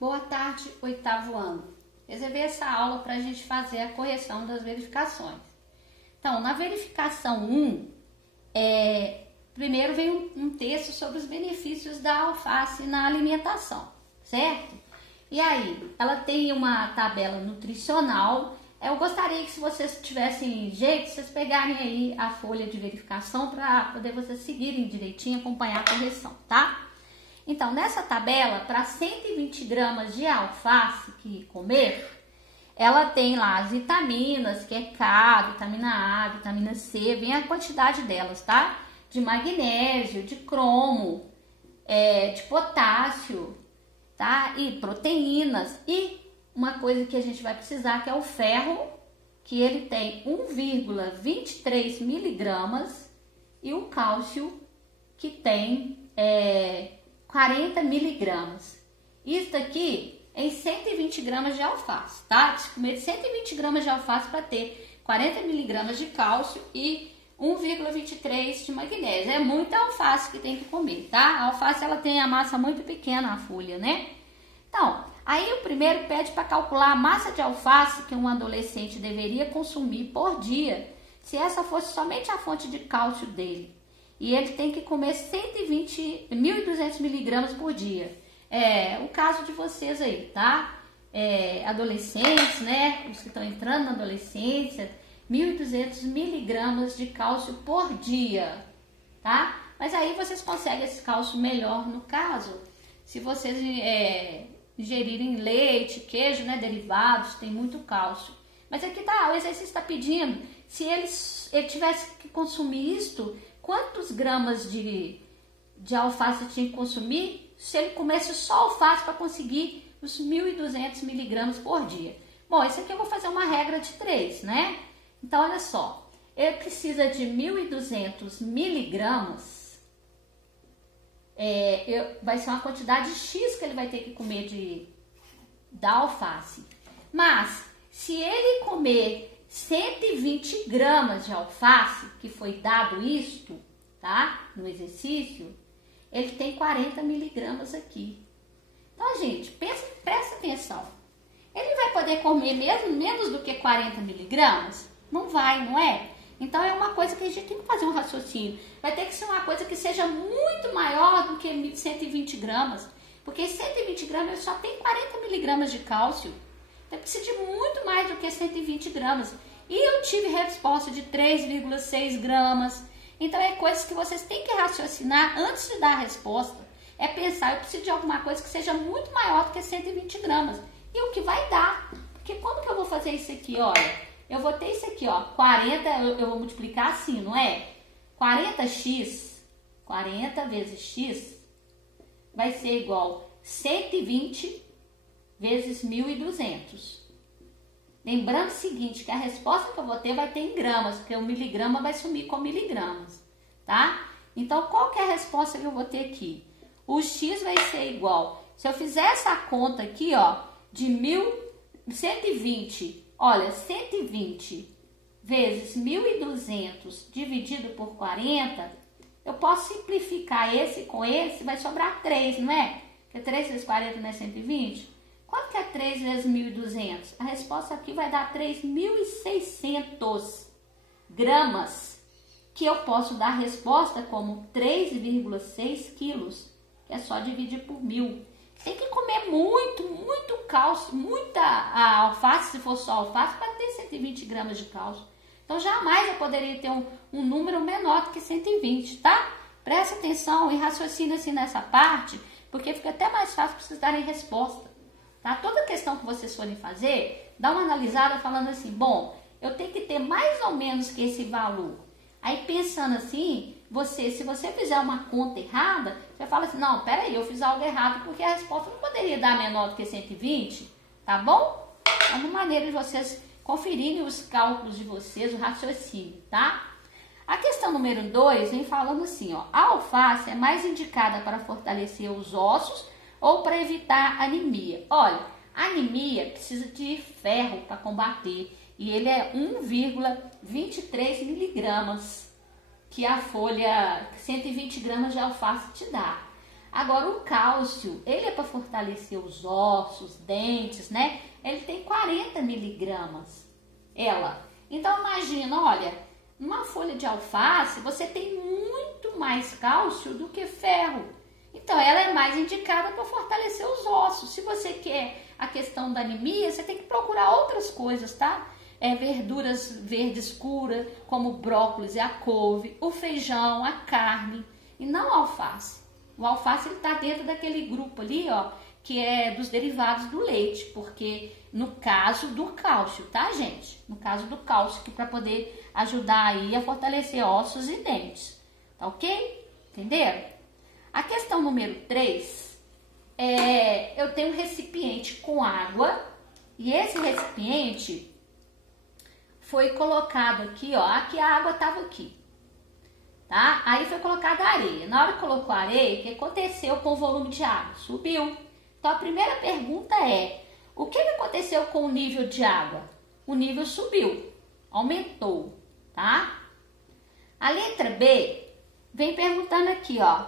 Boa tarde, oitavo ano. Reservei essa aula para a gente fazer a correção das verificações. Então, na verificação 1, primeiro vem um texto sobre os benefícios da alface na alimentação, certo? E aí, ela tem uma tabela nutricional. Eu gostaria que, se vocês tivessem jeito, vocês pegarem aí a folha de verificação para poder vocês seguirem direitinho, acompanhar a correção, tá? Então, nessa tabela, para 120 gramas de alface que comer, ela tem lá as vitaminas, que é K, vitamina A, vitamina C, vem a quantidade delas, tá? De magnésio, de cromo, de potássio, tá? E proteínas. E uma coisa que a gente vai precisar, que é o ferro, que ele tem 1,23 miligramas, e o cálcio, que tem 40 miligramas. Isso daqui é em 120 gramas de alface, tá? Tem que comer 120 gramas de alface para ter 40 miligramas de cálcio e 1,23 de magnésio. É muita alface que tem que comer, tá? A alface, ela tem a massa muito pequena, a folha, né? Então, aí o primeiro pede para calcular a massa de alface que um adolescente deveria consumir por dia, se essa fosse somente a fonte de cálcio dele. E ele tem que comer 1.200 miligramas por dia. O caso de vocês aí, tá? Adolescentes, né? Os que estão entrando na adolescência, 1.200 miligramas de cálcio por dia, tá? Mas aí vocês conseguem esse cálcio melhor, no caso, se vocês ingerirem leite, queijo, né? Derivados, tem muito cálcio. Mas aqui tá, o exercício está pedindo, se ele tivesse que consumir isto, quantos gramas de alface tinha que consumir se ele comesse só alface para conseguir os 1.200 miligramas por dia? Bom, isso aqui eu vou fazer uma regra de 3, né? Então, olha só, ele precisa de 1.200 miligramas, vai ser uma quantidade X que ele vai ter que comer da alface. Mas, se ele comer 120 gramas de alface, que foi dado isto, tá? No exercício, ele tem 40 miligramas aqui. Então, gente, presta atenção. Ele vai poder comer mesmo menos do que 40 miligramas? Não vai, não é? Então, é uma coisa que a gente tem que fazer um raciocínio. Vai ter que ser uma coisa que seja muito maior do que 120 gramas. Porque 120 gramas ele só tem 40 miligramas de cálcio. Então, precisa de muito mais do que 120 gramas. E eu tive resposta de 3,6 gramas. Então, é coisas que vocês têm que raciocinar antes de dar a resposta. É pensar, eu preciso de alguma coisa que seja muito maior do que 120 gramas. E o que vai dar? Porque como que eu vou fazer isso aqui, olha? Eu vou ter isso aqui, ó, 40, eu vou multiplicar assim, não é? 40x, 40 vezes x, vai ser igual 120 vezes 1.200. Lembrando o seguinte, que a resposta que eu vou ter vai ter em gramas, porque o miligrama vai sumir com miligramas, tá? Então, qual que é a resposta que eu vou ter aqui? O x vai ser igual, se eu fizer essa conta aqui, ó, de 120, olha, 120 vezes 1.200 dividido por 40, eu posso simplificar esse com esse, vai sobrar 3, não é? Porque 3 vezes 40 não é 120? Quanto que é 3 vezes 1.200? A resposta aqui vai dar 3.600 gramas, que eu posso dar a resposta como 3,6 quilos, que é só dividir por 1.000. Tem que comer muito cálcio, muita alface, se for só alface, para ter 120 gramas de cálcio. Então, jamais eu poderia ter um número menor do que 120, tá? Presta atenção e raciocina assim nessa parte, porque fica até mais fácil para vocês darem resposta. Tá? Toda questão que vocês forem fazer, dá uma analisada falando assim, bom, eu tenho que ter mais ou menos que esse valor. Aí pensando assim, se você fizer uma conta errada, você fala assim, não, peraí, eu fiz algo errado, porque a resposta não poderia dar menor do que 120, tá bom? É uma maneira de vocês conferirem os cálculos de vocês, o raciocínio, tá? A questão número 2 vem falando assim, ó, a alface é mais indicada para fortalecer os ossos ou para evitar anemia. Olha, a anemia precisa de ferro para combater e ele é 1,23 miligramas que a folha 120 gramas de alface te dá. Agora, o cálcio, ele é para fortalecer os ossos, dentes, né? Ele tem 40 miligramas, ela. Então, imagina, olha, numa folha de alface, você tem muito mais cálcio do que ferro. Então, ela é mais indicada para fortalecer os ossos. Se você quer a questão da anemia, você tem que procurar outras coisas, tá? Verduras verde escura, como o brócolis e a couve, o feijão, a carne, e não a alface. O alface está dentro daquele grupo ali, ó, que é dos derivados do leite, porque no caso do cálcio, tá, gente? No caso do cálcio, que para poder ajudar aí a fortalecer ossos e dentes, tá ok? Entenderam? A questão número 3 eu tenho um recipiente com água e esse recipiente foi colocado aqui, ó, aqui a água estava aqui, tá? Aí foi colocada areia. Na hora que colocou a areia, o que aconteceu com o volume de água? Subiu. Então a primeira pergunta é: o que aconteceu com o nível de água? O nível subiu, aumentou, tá? A letra B vem perguntando aqui, ó,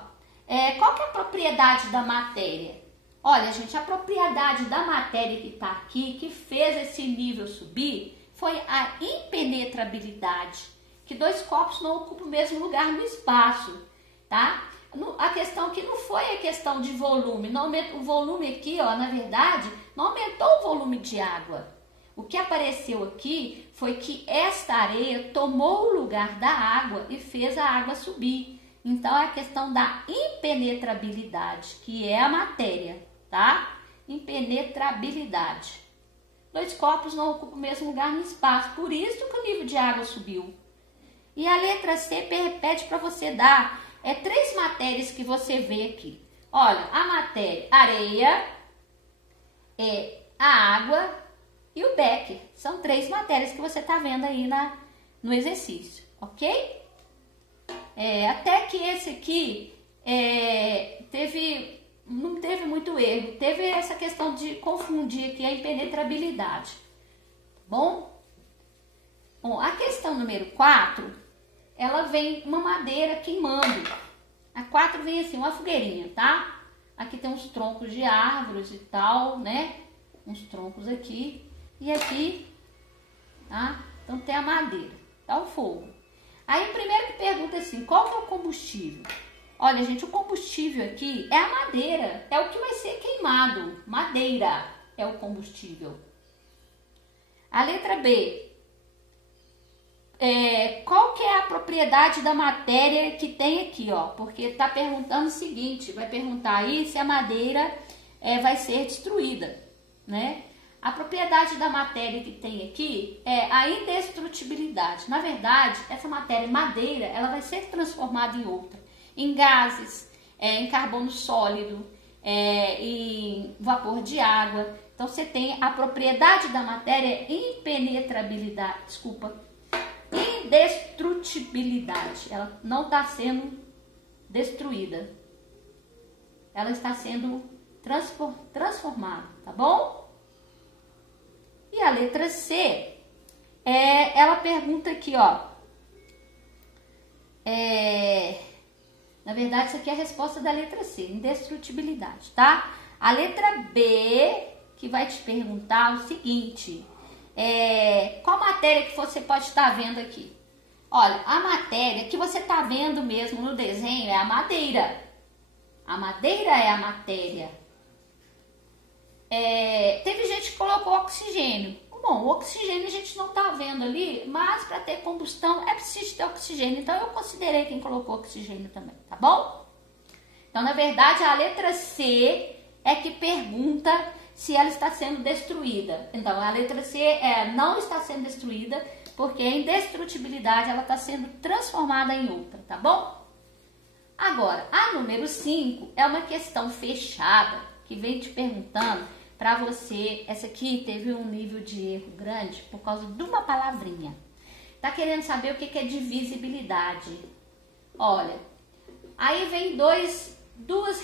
qual que é a propriedade da matéria? Olha, gente, a propriedade da matéria que está aqui, que fez esse nível subir, foi a impenetrabilidade, que dois corpos não ocupam o mesmo lugar no espaço, tá? A questão aqui não foi a questão de volume, não aumenta, o volume aqui, ó, na verdade, não aumentou o volume de água. O que apareceu aqui foi que esta areia tomou o lugar da água e fez a água subir. Então, é a questão da impenetrabilidade, que é a matéria, tá? Impenetrabilidade. Dois corpos não ocupam o mesmo lugar no espaço, por isso que o nível de água subiu. E a letra C pede para você dar 3 matérias que você vê aqui. Olha, a matéria areia, a água e o Becker. São 3 matérias que você está vendo aí no exercício, ok? Até que esse aqui não teve muito erro. Teve essa questão de confundir aqui a impenetrabilidade. Bom, a questão número 4... ela vem uma madeira queimando. A 4 vem assim, uma fogueirinha, tá? Aqui tem uns troncos de árvores e tal, né? Uns troncos aqui e aqui, tá? Então tem a madeira, tá o fogo. Aí o primeiro que pergunta assim, qual que é o combustível? Olha, gente, o combustível aqui é a madeira, é o que vai ser queimado. Madeira é o combustível. A letra B. Qual que é a propriedade da matéria que tem aqui, ó? Porque tá perguntando o seguinte, vai perguntar aí se a madeira vai ser destruída, né? A propriedade da matéria que tem aqui é a indestrutibilidade. Na verdade, essa matéria madeira, ela vai ser transformada em outra, em gases, em carbono sólido, em vapor de água. Então, você tem a propriedade da matéria indestrutibilidade. Ela não está sendo destruída. Ela está sendo transformada, tá bom? E a letra C, ela pergunta aqui, ó. Na verdade, isso aqui é a resposta da letra C, indestrutibilidade, tá? A letra B, que vai te perguntar o seguinte... qual matéria que você pode estar vendo aqui? Olha, a matéria que você está vendo mesmo no desenho é a madeira. A madeira é a matéria. Teve gente que colocou oxigênio. Bom, o oxigênio a gente não está vendo ali, mas para ter combustão é preciso ter oxigênio. Então, eu considerei quem colocou oxigênio também, tá bom? Então, na verdade, a letra C é que pergunta se ela está sendo destruída. Então, a letra C não está sendo destruída, porque a indestrutibilidade ela está sendo transformada em outra, tá bom? Agora, a número 5 é uma questão fechada, que vem te perguntando para você, essa aqui teve um nível de erro grande por causa de uma palavrinha. Tá querendo saber o que é divisibilidade? Olha, aí vem duas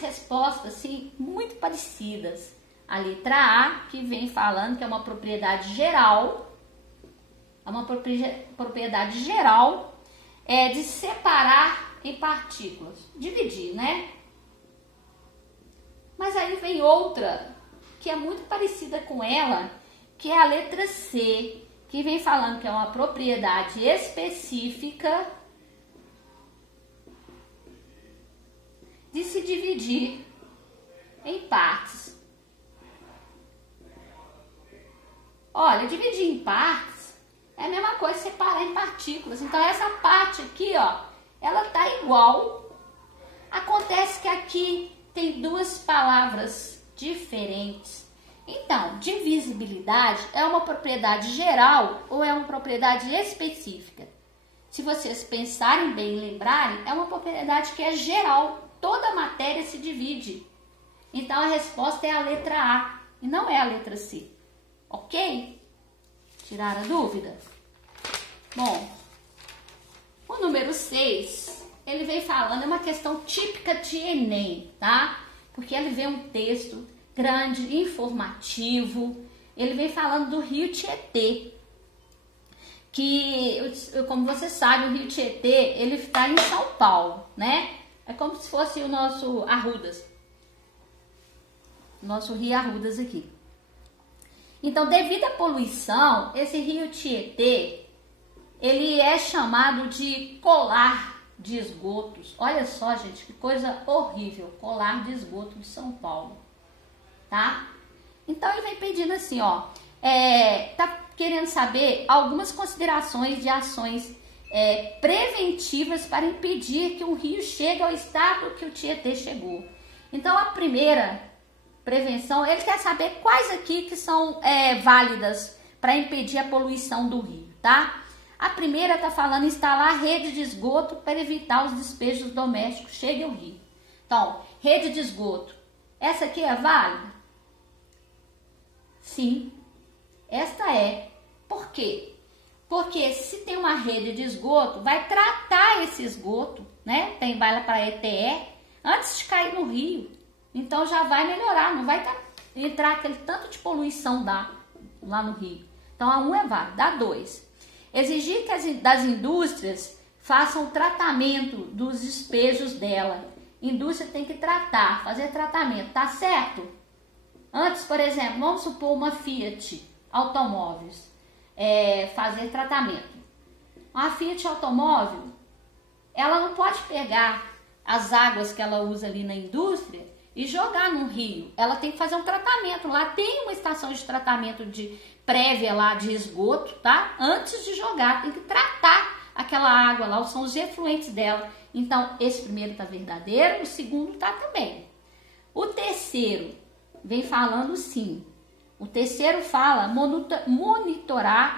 respostas assim, muito parecidas. A letra A, que vem falando que é uma propriedade geral, de separar em partículas, dividir, né? Mas aí vem outra, que é muito parecida com ela, que é a letra C, que vem falando que é uma propriedade específica de se dividir em partes. Olha, dividir em partes é a mesma coisa que separar em partículas. Então essa parte aqui, ó, ela tá igual. Acontece que aqui tem duas palavras diferentes. Então, divisibilidade é uma propriedade geral ou é uma propriedade específica? Se vocês pensarem bem e lembrarem, é uma propriedade que é geral. Toda matéria se divide. Então, a resposta é a letra A e não é a letra C. Ok? Tiraram a dúvida? Bom, o número 6, ele vem falando, é uma questão típica de Enem, tá? Porque ele vem um texto grande, informativo. Ele vem falando do Rio Tietê. Que, como você sabe, o Rio Tietê, ele está em São Paulo, né? É como se fosse o nosso Arrudas. Nosso Rio Arrudas aqui. Então, devido à poluição, esse Rio Tietê, ele é chamado de colar de esgotos. Olha só, gente, que coisa horrível. Colar de esgoto de São Paulo. Tá? Então, ele vem pedindo assim, ó. Tá querendo saber algumas considerações de ações preventivas para impedir que o rio chegue ao estado que o Tietê chegou. Então, a primeira prevenção, ele quer saber quais aqui que são válidas para impedir a poluição do rio, tá? A primeira está falando instalar rede de esgoto para evitar os despejos domésticos cheguem ao rio. Então, rede de esgoto, essa aqui é válida? Sim, esta é. Por quê? Porque se tem uma rede de esgoto, vai tratar esse esgoto, né? Tem bala para ETE, antes de cair no rio. Então já vai melhorar, não vai entrar aquele tanto de poluição lá no rio. Então a 1 é válida. A 2, exigir que das indústrias façam o tratamento dos despejos dela. Indústria tem que tratar, fazer tratamento, tá certo? Antes, por exemplo, vamos supor uma Fiat Automóveis, fazer tratamento. Uma Fiat Automóvel, ela não pode pegar as águas que ela usa ali na indústria e jogar no rio. Ela tem que fazer um tratamento. Lá tem uma estação de tratamento prévia lá de esgoto, tá? Antes de jogar, tem que tratar aquela água lá, são os efluentes dela. Então, esse primeiro tá verdadeiro, o segundo tá também. O terceiro vem falando sim. O terceiro fala monitorar,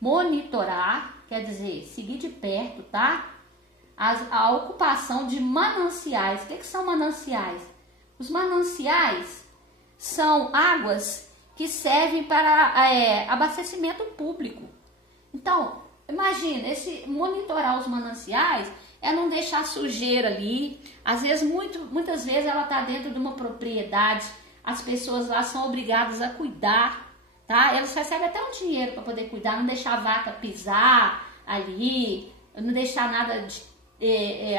monitorar, quer dizer, seguir de perto, tá? A ocupação de mananciais. O que são mananciais? Os mananciais são águas que servem para abastecimento público. Então, imagina, esse monitorar os mananciais é não deixar sujeira ali. Às vezes, muitas vezes ela está dentro de uma propriedade, as pessoas lá são obrigadas a cuidar, tá? Elas recebem até um dinheiro para poder cuidar, não deixar a vaca pisar ali, não deixar nada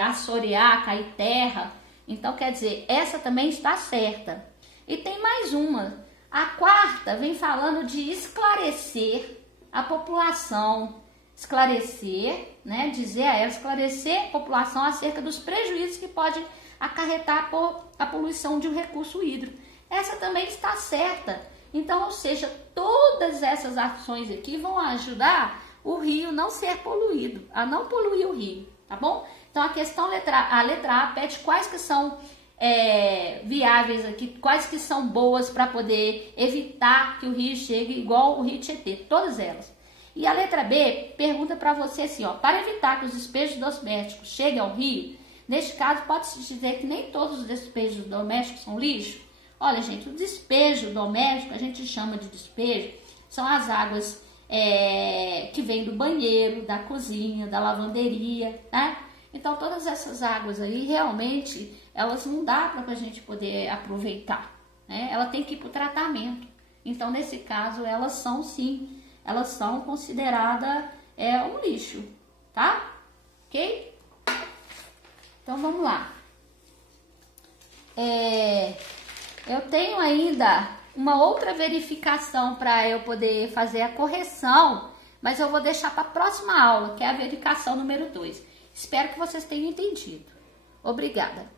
assorear, cair terra. Então, quer dizer, essa também está certa. E tem mais uma. A quarta vem falando de esclarecer a população. Esclarecer, né? Dizer a ela, esclarecer a população acerca dos prejuízos que pode acarretar a poluição de um recurso hídrico. Essa também está certa. Então, ou seja, todas essas ações aqui vão ajudar o rio não ser poluído, a não poluir o rio, tá bom? Então, a letra A pede quais que são viáveis aqui, quais que são boas para poder evitar que o rio chegue igual o Rio Tietê, todas elas. E a letra B pergunta para você assim, ó, para evitar que os despejos domésticos cheguem ao rio, neste caso pode-se dizer que nem todos os despejos domésticos são lixo? Olha, gente, o despejo doméstico, a gente chama de despejo, são as águas que vêm do banheiro, da cozinha, da lavanderia, né? Então, todas essas águas aí, realmente, elas não dá para a gente poder aproveitar, né? Ela tem que ir para o tratamento. Então, nesse caso, elas são, sim, elas são consideradas um lixo, tá? Ok? Então, vamos lá. eu tenho ainda uma outra verificação para eu poder fazer a correção, mas eu vou deixar para a próxima aula, que é a verificação número 2. Espero que vocês tenham entendido. Obrigada.